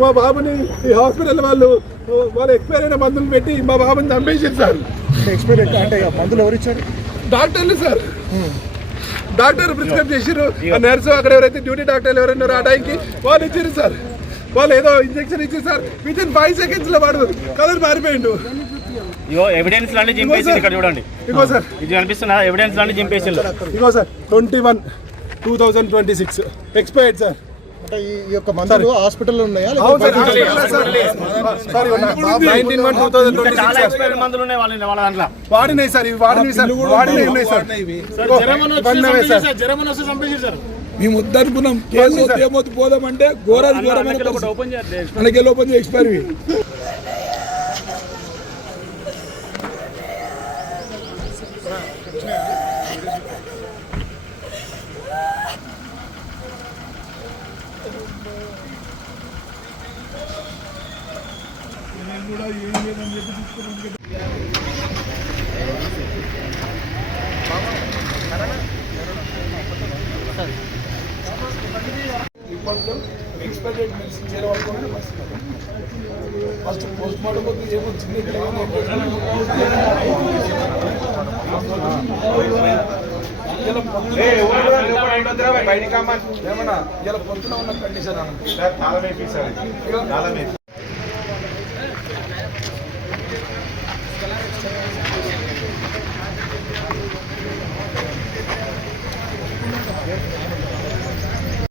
మా బాబుని ఈ హాస్పిటల్ వాళ్ళు ఎక్స్పైర్ అయిన మందులు పెట్టి మా బాబుని చంపేసారు సార్. ఎక్స్పైర్ అంటే మందులు ఎవరు ఇచ్చారు? డాక్టర్లు సార్. డాక్టర్ ప్రిస్క్రైబ్ చేసారు. నర్సు అక్కడ ఎవరైతే డ్యూటీ డాక్టర్లు ఎవరైనా ఆ టైంకి వాళ్ళు ఇచ్చారు సార్. వాళ్ళు ఏదో ఇంజక్షన్ ఇచ్చారు సార్. విత్ ఇన్ 5 seconds లో వాడు కలర్ మారిపోయిండు. ఎవిడెన్స్ లాంటి జింపేసి ఇక్కడ చూడండి. ఇగో సార్ ఇది కనిపిస్తున్నా ఎవిడెన్స్ లాంటి జింపేసి. ఇగో సార్ 21/2026 ఎక్స్పైర్డ్ సార్. అంటే ఈ యొక్క మందులు హాస్పిటల్లో ఉన్నాయా? వాడినాయి సార్. ఇవి వాడినాయి సార్. వాడినాయి ఉన్నాయి సార్. మేము వద్దనుకున్నాం. కేసు ఏమవుతుంది పోదామంటే ఘోరాది ఘోరమైన మనకి ఓపెన్ ఎక్స్పైర్. కూడా ఏం లేదని చెప్పి తీసుకున్నాం. ఇబ్బందులు ఎక్స్పైర్డ్ మెడిసిన్ చేరవాళ్ళనే ఫస్ట్ పోస్ట్ మార్టం పోతే ఏమో చిన్న బయట ఏమన్నా ఇలా పొద్దున ఉన్న కండిషన్ అన్న